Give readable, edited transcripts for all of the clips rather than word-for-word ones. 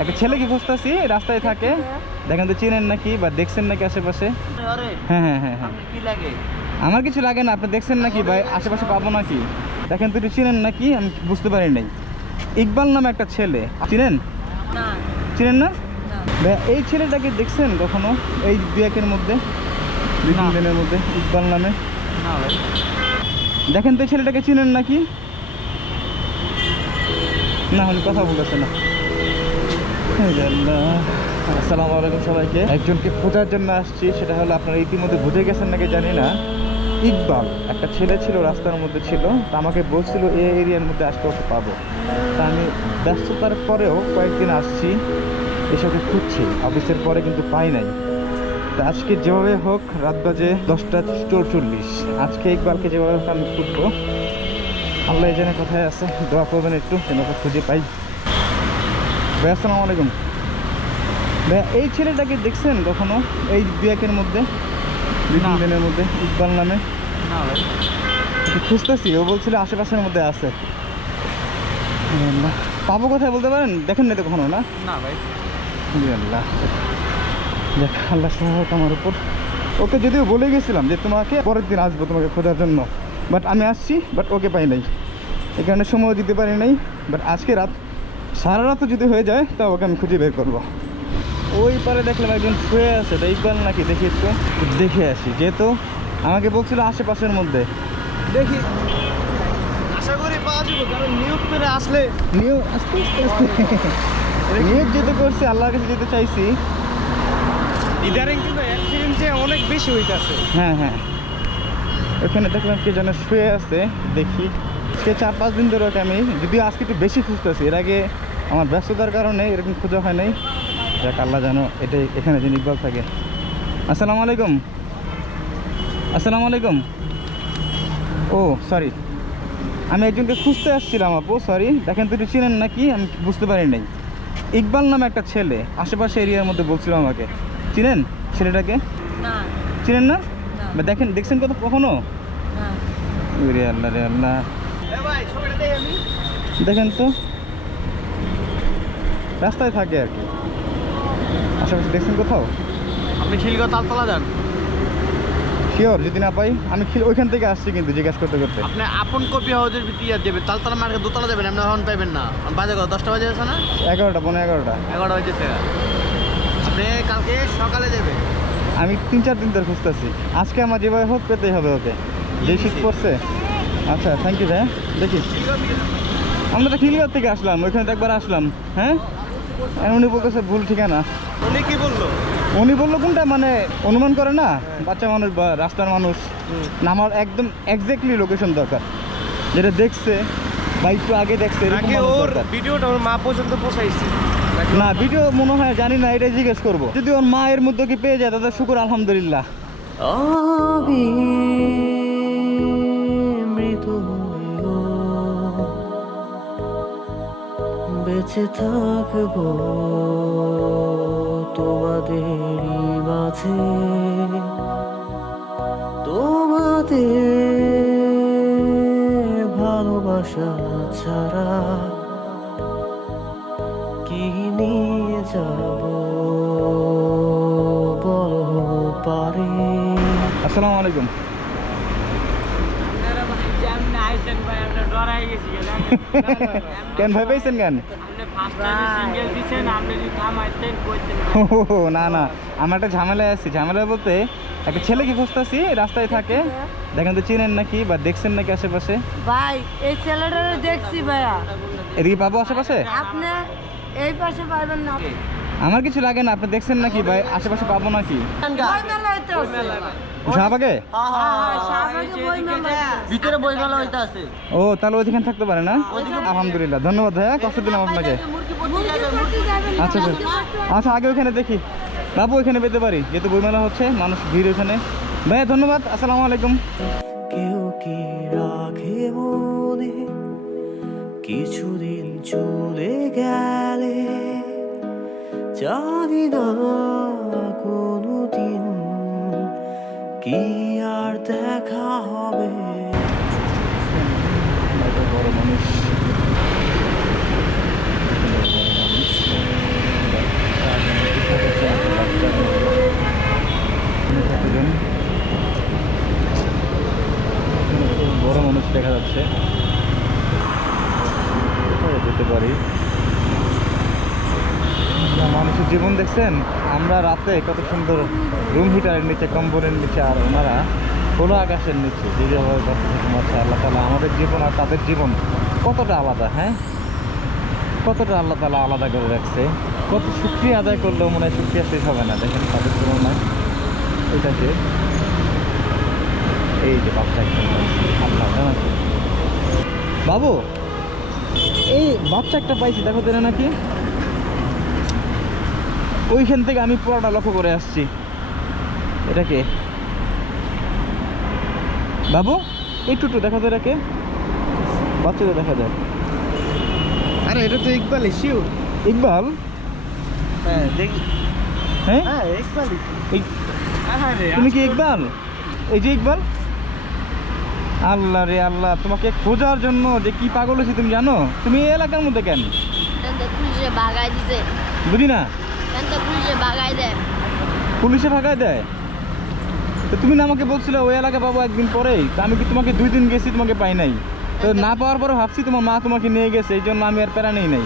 একটা ছেলেকে খুঁজতেছি, রাস্তায় থাকে। দেখেন তো চিনেন নাকি বা দেখছেন নাকি আশেপাশে? হ্যাঁ হ্যাঁ হ্যাঁ হ্যাঁ। আমার কিছু লাগে না, আপনি দেখছেন নাকি ভাই আশেপাশে পাবো নাকি? দেখেন তো একটু চিনেন নাকি, আমি বুঝতে পারি নাই। ইকবাল নামে একটা ছেলে, চিনেন? চিনেন না ভাই? এই ছেলেটাকে দেখছেন কখনো এই দু একের মধ্যে, দুই তিন দিনের মধ্যে? ইকবাল নামে। দেখেন তো এই ছেলেটাকে চিনেন নাকি? না হলে কথা বলতেছে না। আসসালামু আলাইকুম সবাইকে। একজনকে খোঁজার জন্য আসছি, সেটা হলো আপনারা ইতিমধ্যে বুঝে গেছেন নাকি জানি না। ইকবাল একটা ছেলে ছিল, রাস্তার মধ্যে ছিল, তা আমাকে বলছিল এই এরিয়ার মধ্যে আসতে ওকে পাবো। তা আমি ব্যস্ততার পরেও কয়েকদিন আসছি, এসবকে খুঁজছি অফিসের পরে, কিন্তু পাই নাই। তা আজকে যেভাবে হোক, রাত বাজে 10:44, আজকে ইকবালকে যেভাবে হোক আমি খুঁজবো। আল্লাহ জানে কোথায় আছে, দোয়া করবেন একটু যেন ওকে খুঁজে পাই। ভাই আসসালামু আলাইকুম। ভাই এই ছেলেটাকে দেখছেন কখনো এই দু একের মধ্যে, দুই তিন দিনের মধ্যে? ইকবাল নামে। খুঁজতেছি, ও বলছিল আশেপাশের মধ্যে আছে। পাবো কোথায় বলতে পারেন? দেখেন না তো কখনো? না ভাই। আল্লাহ, দেখ আল্লাহ সহায়তা আমার উপর। ওকে যদিও বলে গেছিলাম যে তোমাকে পরের দিন আসবো তোমাকে খোঁজার জন্য, বাট আমি আসছি, বাট ওকে পাই নাই। এই কারণে সময় দিতে পারি নাই। বাট আজকে রাত, সারা রাতও যদি হয়ে যায় তা ওকে আমি খুঁজে বের করবো। ওই পারে দেখলাম একজন শুয়ে আছে, তা ইকবাল নাকি দেখি একটু দেখে আসি, যেহেতু আমাকে বলছিল আশেপাশের মধ্যে। দেখি, আশা করি পাওয়া যাবে, কারণ নিয়োগ করে আসলে নিয়োগ আস্তে আস্তে আস্তে নিয়োগ যেতে করছি, আল্লাহর কাছে যেতে চাইছি। ইদারিং কিন্তু অ্যাক্সিডেন্ট যে অনেক বেশি হইতাছে। হ্যাঁ হ্যাঁ, ওখানে দেখলাম কে যেন শুয়ে আছে। দেখি, সে 4-5 দিন ধরে ওকে আমি, যদিও আজকে একটু বেশি খুঁজতেছি, এর আগে আমার ব্যস্ততার কারণে এরকম খোঁজা হয় নাই। যাক আল্লাহ জানো এটাই, এখানে যেন ইকবাল থাকে। আসসালামু আলাইকুম। আসসালামু আলাইকুম। ও সরি, আমি একজনকে খুঁজতে আসছিলাম আপু, সরি। দেখেন তো একটু চিনেন নাকি, আমি বুঝতে পারি নাই। ইকবাল নামে একটা ছেলে আশেপাশে এরিয়ার মধ্যে বলছিল আমাকে। চিনেন ছেলেটাকে? চিনেন না বা দেখেন, দেখছেন কখনো? রে আল্লাহ, রে আল্লাহ। দেখেন তো, রাস্তায় থাকে আর কি, আশেপাশে দেখছেন কোথাও? আপনি খিলগাঁও তালতলা যান? শিওর, যদি না পাই আমি ওইখান থেকে আসছি কিন্তু জিজ্ঞাসা করতে করতে। আপনি আপন কপি হাউজের ভিতরে যাবেন, তালতলা মার্কেট দোতলা যাবেন, আপনি এখন পাইবেন না। বাজে কত? 10টা বাজে আছে না? 11টা, পৌনে 11টা। 11টা বাজেছে। আপনি কালকে সকালে যাবেন। আমি 3-4 দিন ধরে খুঁজতেছি, আজকে আমার যেভাবে হোক পেতেই হবে ওকে, যে শীত পড়ছে। আচ্ছা, থ্যাংক ইউ ভাই। দেখি, আমরা তো খিলগাঁও থেকে আসলাম, ওইখানে তো একবার আসলাম। হ্যাঁ, উনি বলতেছে ভুল ঠিকানা। উনি কি বললো? উনি বললো কোনটা, মানে অনুমান করে না, বাচ্চা মানুষ বা রাস্তার মানুষ না, আমার একদম এক্স্যাক্টলি লোকেশন দরকার, যেটা দেখছে বা একটু আগে দেখছে এরকম মানুষ ওর দরকার। ভিডিওটা ওর মা পর্যন্ত পৌঁছাইছে না, ভিডিও মনে হয় জানি না, এটাই জিজ্ঞেস করবো। যদি ওর মায়ের মধ্যে কি পেয়ে যায় তাদের শুকুর আলহামদুলিল্লাহ। আমি মৃত বেঁচে থাকবো তোমাদেরই মাঝে, তোমাদের ভালোবাসা ছাড়া কি নিয়ে যাব বলো পারে। আসসালামু আলাইকুম। কেন ভয় পাইছেন কেন? ও না না, আমার একটা ঝামেলায় আছি। ঝামেলা বলতে একটা ছেলেকে খুঁজতেছি, রাস্তায় থাকে। দেখেন তো চিনেন নাকি বা দেখছেন নাকি আশেপাশে? ভাই এই ছেলেটারে দেখছি ভাইয়া। এদিকে পাবো আশেপাশে? আপনি এই পাশে পাবেন না। আমার কিছু লাগে না, আপনি দেখছেন নাকি ভাই আশেপাশে পাবো নাকি? বইমেলা হইতে আছে। শাহবাগে? শাহবাগে বইমেলা। ভিতরে বইমেলা হইতে আছে। ও তাহলে ওইখানে থাকতে পারে না? আলহামদুলিল্লাহ, ধন্যবাদ ভাইয়া, কষ্ট দিলাম আপনাকে। মুরগি পট্টি যাবেন না, আচ্ছা আচ্ছা আচ্ছা, আগে ওইখানে দেখি বাবু, ওইখানে পেতে পারি, যেহেতু বইমেলা হচ্ছে, মানুষ ভিড় ওখানে। ভাইয়া ধন্যবাদ, আসসালামু আলাইকুম। কেউ কি রাখে মনে কিছুদিন চলে গেলে, জানি না কোনদিন কি আর দেখা হবে। বড় মানুষ, আছে, কোথায় যেতে পারি? মানুষের জীবন দেখছেন, আমরা রাতে কত সুন্দর রুম হিটারের নিচে, কম্বলের নিচে, আর ওনারা খোলা আকাশের নিচে যেভাবে কষ্ট থেকে মারছে। আল্লাহ তাআলা আমাদের জীবন আর তাদের জীবন কতটা আলাদা, হ্যাঁ, কতটা আল্লাহ তাআলা আলাদা করে রাখছে। কত শুকরিয়া আদায় করলেও মনে হয় শুকরিয়া শেষ হবে না। দেখেন তাদের তুলনায় এটাকে, এই যে বাচ্চা একটা আল্লাহ জানাচ্ছে। বাবু, এই বাচ্চা একটা পাইছি, দেখো তো নাকি ওইখান থেকে আমি পুরোটা লক্ষ্য করে আসছি। এটাকে বাবু একটু দেখো তো, এটাকে বাচ্চাদের দেখা যায়। আরে এটা তো ইকবালই, শিওর। ইকবাল? হ্যাঁ দেখি। হ্যাঁ হ্যাঁ ইকবালই। তুমি কি ইকবাল? এই যে ইকবাল। আল্লাহ রে আল্লাহ, তোমাকে খোঁজার জন্য যে কি পাগল হয়েছি তুমি জানো? তুমি এই এলাকার মধ্যে কেন? পুলিশে ভাগাই দিছে, বুঝি না। পুলিশে ভাগাই দেয়। পুলিশে ভাগায় দেয়? তো তুমি না আমাকে বলছিলে ওই এলাকা পাবো একদিন পরেই, তো আমি কি তোমাকে 2 দিন গেছি, তোমাকে পাই নাই। তো না পাওয়ার পরে ভাবছি তোমার মা তোমাকে নিয়ে গেছে, এই জন্য আমি আর প্যারা নেই নাই।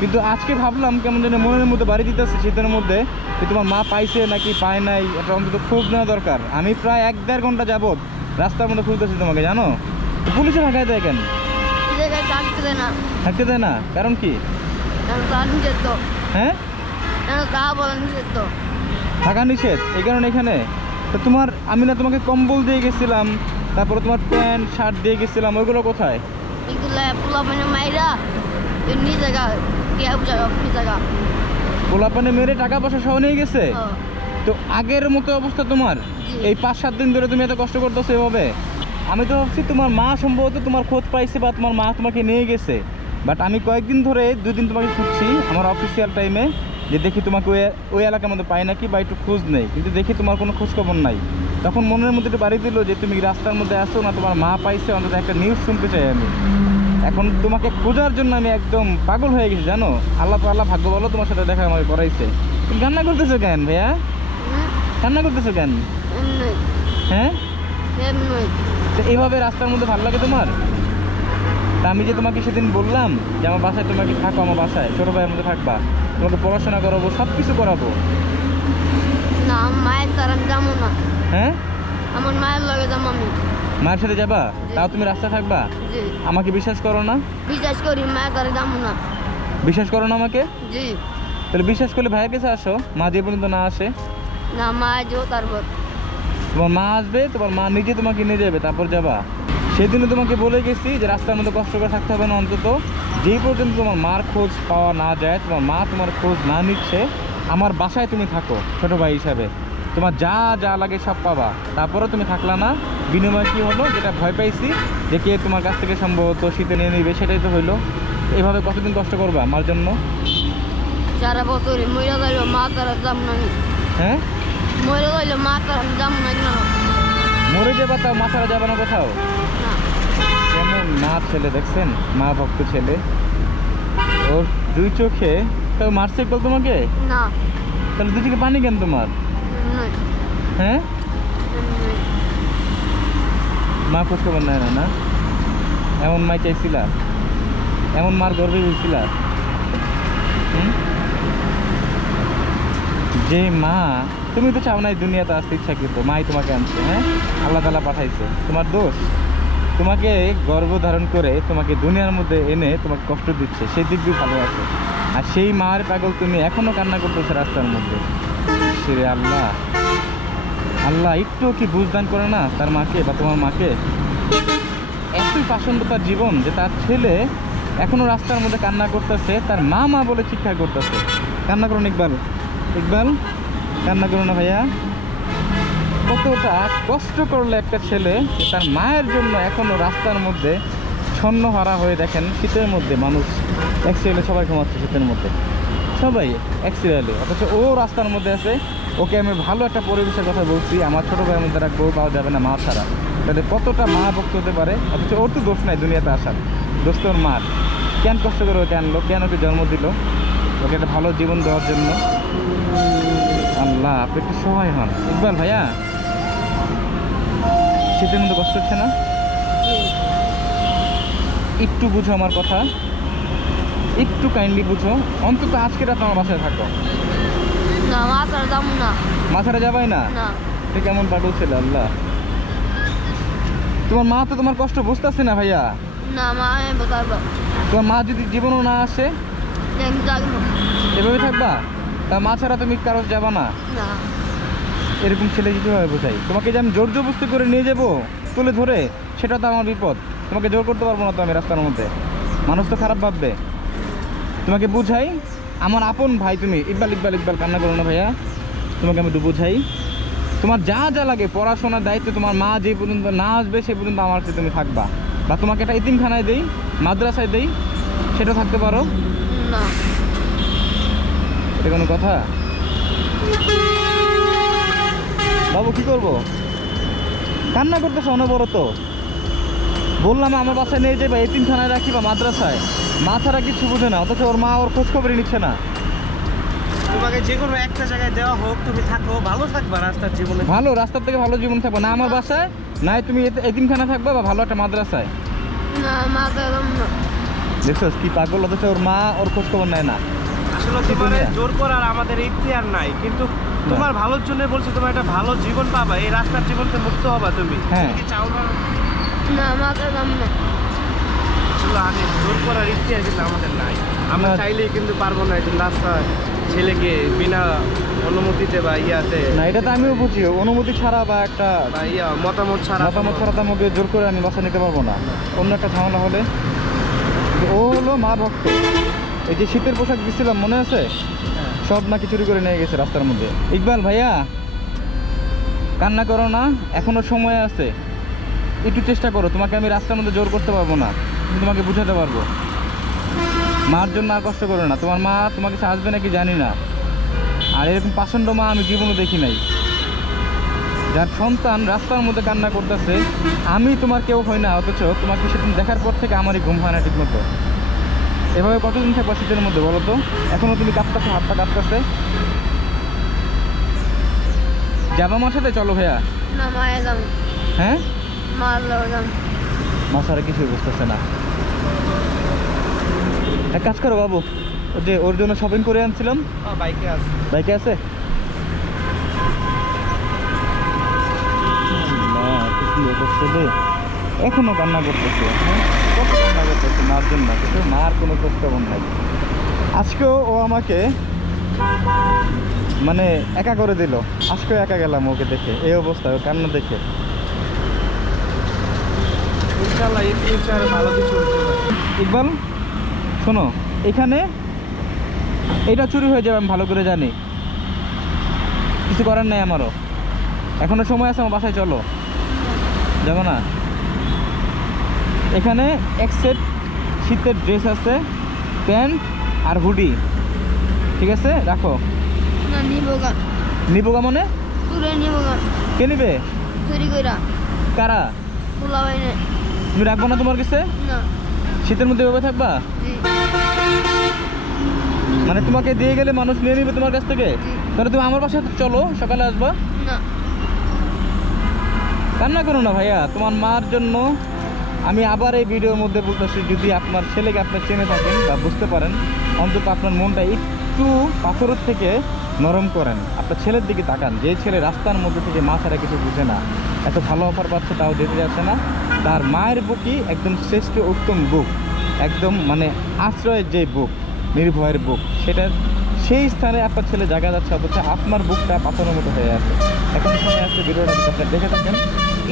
কিন্তু আজকে ভাবলাম কেমন যেন মনের মধ্যে বাড়ি দিতেছে শীতের মধ্যে, যে তোমার মা পাইছে নাকি পায় নাই, এটা অন্তত খোঁজ নেওয়া দরকার। আমি প্রায় 1-1.5 ঘন্টা যাবত রাস্তার মধ্যে খুঁজতেছি তোমাকে, জানো। তো পুলিশে ভাগায় দেয় কেন? থাকতে দেয় না, থাকতে দেয় না, কারণ কি? নিষেধ তো, হ্যাঁ, তা বলা নিষেধ তো। থাকা নিষেধ, এই কারণে এখানে। তো তোমার, আমি না তোমাকে কম্বল দিয়ে গেছিলাম, তারপরে তোমার প্যান্ট শার্ট দিয়ে গেছিলাম, ওইগুলো কোথায়? এগুলা পোলা মানে মাইরা এমনি জায়গা টিয়া জায়গা কি জায়গা পোলাপানে মেরে টাকা পয়সা সহ নিয়ে গেছে। তো আগের মতো অবস্থা তোমার? এই 5-7 দিন ধরে তুমি এত কষ্ট করতেছো এভাবে? আমি তো ভাবছি তোমার মা সম্ভবত তোমার খোঁজ পাইছে বা তোমার মা তোমাকে নিয়ে গেছে। বাট আমি কয়েকদিন ধরে 2 দিন তোমাকে খুঁজছি আমার অফিসিয়াল টাইমে, যে দেখি তোমাকে ওই এলাকার মধ্যে পাই নাকি বা একটু খোঁজ নেই, কিন্তু দেখি তোমার কোনো খোঁজ খবর নাই। তখন মনের মধ্যে একটু বাড়ি দিল যে তুমি রাস্তার মধ্যে আসো না, তোমার মা পাইছে, অন্তত একটা নিউজ শুনতে চাই আমি। এখন তোমাকে খোঁজার জন্য আমি একদম পাগল হয়ে গেছি, জানো। আল্লাহ ভাগ্য বলো তোমার সাথে দেখা আমাকে করাইছে। তুমি কান্না করতেছো কেন ভাইয়া? কান্না করতেছো কেন? এমনি হ্যাঁ, এমনি তো এইভাবে রাস্তার মধ্যে ভালো লাগে তোমার? তা আমি যে তোমাকে সেদিন বললাম যে আমার বাসায় তোমাকে থাকো, আমার বাসায় ছোটো ভাইয়ের মধ্যে থাকবা, তোমাকে পড়াশোনা করাবো, সব কিছু করাবো। না, মায়ের তার আমি যাবো না। হ্যাঁ, আমার মায়ের লগে যাবো আমি। মায়ের সাথে যাবা? তাও তুমি রাস্তায় থাকবা? জি, আমাকে বিশ্বাস করো না? বিশ্বাস করি মায়ের তারে যাবো না। বিশ্বাস করো না আমাকে? জি, তাহলে বিশ্বাস করলে ভাইয়ের কাছে আসো, মা যে পর্যন্ত না আসে। না মা যাও তারপর। তোমার মা আসবে, তোমার মা নিজে তোমাকে নিয়ে যাবে, তারপর যাবা। সেদিনে তোমাকে বলে গেছি যে রাস্তার মধ্যে কষ্ট করে থাকতে হবে না, অন্তত যেই পর্যন্ত তোমার মার খোঁজ পাওয়া না যায়, তোমার মা তোমার খোঁজ না নিচ্ছে, আমার বাসায় তুমি থাকো ছোটো ভাই হিসাবে। তোমার যা যা লাগে সব পাবা। তারপরে তুমি থাকলা না, বিনিময় কী হলো? যেটা ভয় পাইছি যে কে তোমার কাছ থেকে সম্ভবত শীতে নিয়ে নিবে, সেটাই তো হইলো। এভাবে কতদিন কষ্ট করবা আমার জন্য? সারা বছরে মহিলা যাইলো মা তারা যাবো না আমি। হ্যাঁ, মহিলা যাইলো মা তারা আমি যাবো না কেন? মরে যাবা, তাও মা ছাড়া যাবে না কোথাও? না, কেমন মা ছেলে দেখছেন, মা ভক্ত ছেলে। ওর 2 চোখে তাও মারছে বল তোমাকে? না, তাহলে 2 চোখে পানি কেন তোমার? এমনি হ্যাঁ, এমনি মা খোঁজ খবর নেয় না, না? এমন মাই চাইছিলা? এমন মার গর্বে হয়েছিলা? যে মা, তুমি তো চাও না এই দুনিয়াতে আসতে ইচ্ছাকৃত, মাই তোমাকে আনছে। হ্যাঁ, আল্লাহ তাআলা পাঠাইছে, তোমার দোষ। তোমাকে গর্ভধারণ করে তোমাকে দুনিয়ার মধ্যে এনে তোমাকে কষ্ট দিচ্ছে, সেই দিক দিয়ে ভালো আছে। আর সেই মার পাগল তুমি এখনো কান্না করতেছো রাস্তার মধ্যে। সেরে আল্লাহ, আল্লাহ একটু কি বুঝদান করে না তার মাকে বা তোমার মাকে? এতই পাষণ্ড তার জীবন যে তার ছেলে এখনো রাস্তার মধ্যে কান্না করতেছে, তার মা মা বলে চিৎকার করতেছে। কান্না করুন ইকবাল, ইকবাল কান্না করো না ভাইয়া। কতটা কষ্ট করলে একটা ছেলে তার মায়ের জন্য এখনো রাস্তার মধ্যে ছন্নহারা হয়ে। দেখেন শীতের মধ্যে মানুষ অ্যাক্সিডেন্টে সবাই ঘুমাচ্ছে, শীতের মধ্যে সবাই অ্যাক্সিডেন্টে, অথচ ও রাস্তার মধ্যে আছে। ওকে আমি ভালো একটা পরিবেশের কথা বলছি, আমার ছোটো ভাইয়ের মধ্যে রাখবো, পাওয়া যাবে না মা ছাড়া। তাহলে কতটা মা ভক্ত হতে পারে? অথচ ওর তো দোষ নাই দুনিয়াতে আসার, দোষ তো ওর মার। কেন কষ্ট করে ওকে আনলো, কেন ওকে জন্ম দিল? ওকে একটা ভালো জীবন দেওয়ার জন্য। আল্লাহ, আপনি একটু সহায় হন ইকবাল ভাইয়া। শীতের মধ্যে কষ্ট হচ্ছে না? একটু বুঝো আমার কথা, একটু কাইন্ডলি বুঝো। অন্তত আজকে রাত আমার বাসায় থাকো। না মা ছাড়া যাবো না। মা ছাড়া যাবাই না? না এটা কেমন পাগল ছিল আল্লাহ। তোমার মা তো তোমার কষ্ট বুঝতেছে না ভাইয়া। না মা আমি বলবো তোমার মা যদি জীবনও না আসে আমি যাবো এভাবে থাকবা? তা মা ছাড়া তুমি কারো যাবা না? না। এরকম ছেলে কীভাবে বোঝাই? তোমাকে যে আমি জোর জবরদস্তি করে নিয়ে যাবো তুলে ধরে, সেটা তো আমার বিপদ। তোমাকে জোর করতে পারবো না তো আমি রাস্তার মধ্যে, মানুষ তো খারাপ ভাববে। তোমাকে বুঝাই, আমার আপন ভাই তুমি। ইকবাল ইকবাল ইকবাল কান্না করো না ভাইয়া, তোমাকে আমি একটু বুঝাই। তোমার যা যা লাগে পড়াশোনার দায়িত্ব, তোমার মা যে পর্যন্ত না আসবে সে পর্যন্ত আমার সাথে তুমি থাকবা। বা তোমাকে একটা ইতিমখানায় দেই, মাদ্রাসায় দেই, সেটা থাকতে পারো। না এটা কোনো কথা? বাবু কি করবো? কান্না করতেছে অনবরত। বললাম আমার বাসায় নিয়ে যাবে, এতিমখানায় রাখি বা মাদ্রাসায়। মা ছাড়া কিছু বুঝে না, অথচ ওর মা ওর খোঁজ খবরই নিচ্ছে না। তোমাকে যে কোনো একটা জায়গায় দেওয়া হোক, তুমি থাকো, ভালো থাকবা রাস্তার জীবনে। ভালো রাস্তার থেকে ভালো জীবন থাকবো না আমার বাসায়, নাই তুমি এতিমখানা থাকবা বা ভালো একটা মাদ্রাসায়। না মা ছাড়া যাবো না। দেখছোস কি পাগল, অথচ ওর মা ওর খোঁজ খবর নেয় না। আসলে কি তোমার দুনিয়া? জোর করার আমাদের ইখতিয়ার নাই, কিন্তু তোমার ভালোর জন্য বলছি, তোমার একটা ভালো জীবন পাবা, এই রাস্তার জীবন থেকে মুক্ত হবা তুমি। হ্যাঁ। তুমি কি চাও না? না মা ছাড়া যাবো না। আসলে আগে জোর করার ইখতিয়ার কিন্তু আমাদের নাই। আমরা না। চাইলেই কিন্তু পারবো না যে রাস্তায় ছেলেকে বিনা অনুমতিতে বা ইয়াতে না, এটা তো আমিও বুঝি, অনুমতি ছাড়া বা একটা বা মতামত ছাড়া মতামত ছাড়া তো আমাকে জোর করে আমি বাসা নিতে পারবো না। অন্য একটা ঝামেলা হলে। ও হলো মা ভক্ত। এই যে শীতের পোশাক দিছিলাম মনে আছে, সব নাকি চুরি করে নিয়ে গেছে রাস্তার মধ্যে। ইকবাল ভাইয়া কান্না করো না, এখনো সময় আছে, একটু চেষ্টা করো। তোমাকে আমি রাস্তার মধ্যে জোর করতে পারবো না, কিন্তু তোমাকে বুঝাতে পারবো। মার জন্য আর কষ্ট করো না। তোমার মা তোমাকে কাছে আসবে নাকি জানি না, আর এরকম পাষণ্ড মা আমি জীবনে দেখি নাই, যার সন্তান রাস্তার মধ্যে কান্না করতেছে। আমি তোমার কেউ হই না, অথচ তোমাকে সেদিন দেখার পর থেকে আমারই ঘুম হয় না ঠিক মতো। এভাবে কতদিন থাকবা শীতের মধ্যে বলো তো? এখনো তুমি কাঁপতেছো, হাত পা কাঁপতেছে। যাবা আমার সাথে? চলো ভাইয়া। না মায়ে যাবো। হ্যাঁ, মা যাবো। মা ছাড়া কিছুই বুঝতেছে না। এক কাজ করো বাবু, ওই যে ওর জন্য শপিং করে আনছিলাম, বাইকে আছে। বাইকে আছে? এখনো কান্না করতেছে। হ্যাঁ? কত কান্না করতেছে মার জন্য, কিন্তু মার কোনো খোঁজখবর নাই। আজকেও ও আমাকে মানে একা করে দিল। আজকেও একা গেলাম ওকে দেখে, এই অবস্থা, ও কান্না দেখে। ইনশাআল্লাহ এই ফিউচারে ভালো কিছু হতে পারে। ইকবাল শোনো, এখানে এটা চুরি হয়ে যাবে আমি ভালো করে জানি, কিছু করার নেই আমারও। এখনো সময় আছে, আমার বাসায় চলো। যাবো না? এখানে এক সেট শীতের ড্রেস আছে, প্যান্ট আর হুডি, ঠিক আছে? রাখো। না নিবো গা। নিবো গা মানে? তুলে নিবো গা। কে নিবে? চুরি কইরা কারা? পোলা হয় না। তুমি রাখবো না তোমার কাছে? না শীতের মধ্যে এভাবে থাকবা? জি মানে তোমাকে দিয়ে গেলে মানুষ নিয়ে নিবে তোমার কাছ থেকে? জি। তাহলে তুমি আমার বাসায় চলো, সকালে আসবা। না কান্না করো না ভাইয়া, তোমার মার জন্য। আমি আবার এই ভিডিওর মধ্যে বলতেছি, যদি আপনার ছেলেকে আপনি চেনে থাকেন বা বুঝতে পারেন, অন্তত আপনার মনটা একটু পাথরের থেকে নরম করেন। আপনার ছেলের দিকে তাকান, যে ছেলে রাস্তার মধ্যে থেকে মা ছাড়া কিছু বুঝে না, এত ভালো অফার পাচ্ছে তাও দিতে যাচ্ছে না। তার মায়ের বুকই একদম শ্রেষ্ঠ উত্তম বুক, একদম মানে আশ্রয়ের যে বুক, নির্ভয়ের বুক, সেটা সেই স্থানে আপনার ছেলে জায়গা যাচ্ছে, অথচ আপনার বুকটা পাথরের মতো হয়ে আছে। এখন সময় আছে, ভিডিওটা যদি আপনার দেখে থাকেন,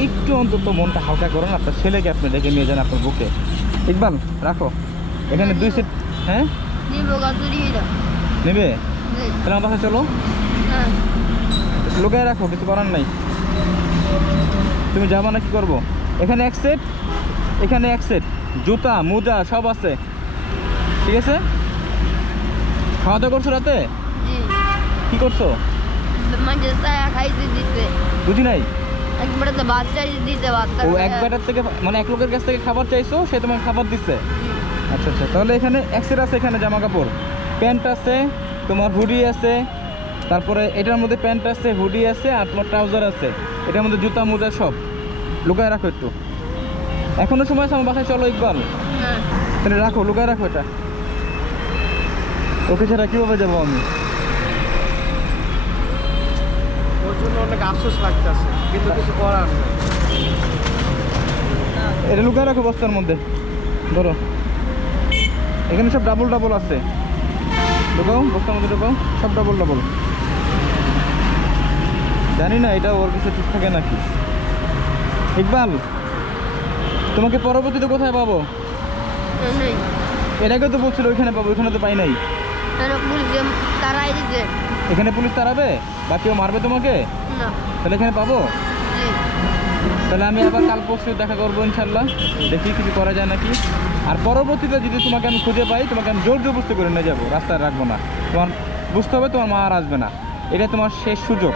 একটু অন্তত মনটা হালকা করুন, আপনার ছেলেকে আপনি ডেকে নিয়ে যান আপনার বুকে। ইকবাল রাখো, এখানে 2 সেট। হ্যাঁ নিবো গা চুরি কইরা। নেবে? জি তাহলে আমার বাসায় চলো, না লুকায় রাখো, কিছু করার নাই। তুমি যাবা না কি করবো? এখানে এক সেট, এখানে এক সেট, জুতা মোজা সব আছে, ঠিক আছে? খাওয়া দাওয়া করছো রাতে? জি কি করছো? মানে ছায়া খাইতে দিতে বুঝি নাই। একবারে তো বাচ্চা দিতে বাচ্চা। ও এক ব্যাটার থেকে, মানে এক লোকের কাছ থেকে খাবার চাইছো, সে তোমাকে খাবার দিচ্ছে? আচ্ছা আচ্ছা, তাহলে এখানে এক সেট আছে, এখানে জামা কাপড়, প্যান্ট আছে, তোমার হুডি আছে, তারপরে এটার মধ্যে প্যান্ট আছে, হুডি আছে, আর তোমার ট্রাউজার আছে, এটার মধ্যে জুতা মোজা সব। লুকায় রাখো একটু। এখনো সময় আছে, আমার বাসায় চলো ইকবাল। না তাহলে রাখো, লুকায় রাখো এটা। ওকে ছাড়া কিভাবে যাবো আমি? ওর জন্য অনেক আফসোস লাগতেছে, কিন্তু কিছু করার নেই। এটা লুকায় রাখো বস্তার মধ্যে, ধরো। এখানে সব ডাবল ডাবল আছে, ঢুকাও বস্তার মধ্যে, ঢুকাও সব ডাবল ডাবল। জানি না এটা ওর কিছু ঠিক থাকে নাকি। ইকবাল, তোমাকে পরবর্তীতে কোথায় পাবো? নেই এর আগে তো বলছিল ওইখানে পাবো, ওইখানে তো পাই নাই। কেন পুলিশ তারাই দিছে? এখানে পুলিশ তাড়াবে বা কেউ মারবে তোমাকে? না তাহলে এখানে পাবো? জি তাহলে আমি আবার কাল পরশু দেখা করবো ইনশাল্লাহ, দেখি কিছু করা যায় নাকি। আর পরবর্তীতে যদি তোমাকে আমি খুঁজে পাই, তোমাকে আমি জোর জবরদস্তি করে নিয়ে যাবো, রাস্তায় রাখবো না। তোমার বুঝতে হবে তোমার মা আর আসবে না, এটা তোমার শেষ সুযোগ।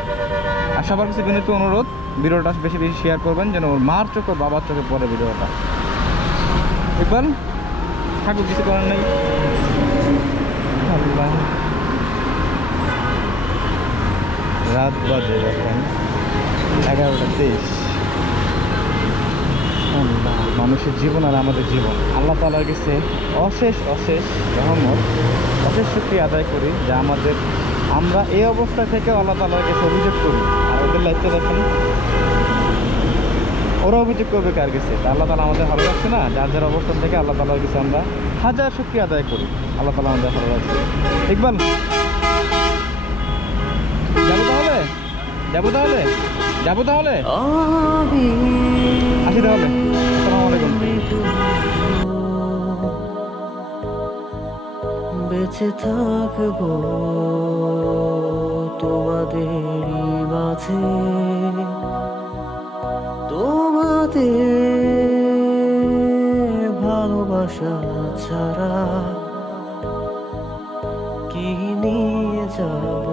আর সবার কাছে বিনীত অনুরোধ, ভিডিওটা বেশি বেশি শেয়ার করবেন যেন ওর মার চোখ ওর বাবার চোখে পড়ে ভিডিওটা। ইকবাল থাকুক, কিছু করার নেই। আল্লাহ, রাত বাজে এখন 11:23। আল্লাহ, মানুষের জীবন আর আমাদের জীবন আল্লাহ তাআলার কাছে অশেষ অশেষ রহমত, অশেষ শুকরিয়া আদায় করি যে আমরা এই অবস্থা থেকেও আল্লাহ তাআলার কাছে অভিযোগ করি। আর ওদের লাইফটা দেখেন, ওরা অভিযোগ করবে কার কাছে? তা আল্লাহ তাআলা আমাদের ভালো রাখছে না। যার যার অবস্থান থেকে আল্লাহ তাআলার কাছে আমরা হাজার শুকরিয়া আদায় করি, আল্লাহ তাআলা আমাদের ভালো রাখছে। ইকবাল, যাবো তাহলে, যাবো তাহলে, যাবো তাহলে, আমি আসি তাহলে। আসসালামু আলাইকুম। বেঁচে থাকবো তোমাদেরই মাঝে, তোমাদের ভালোবাসা ছাড়া কি নিয়ে যাব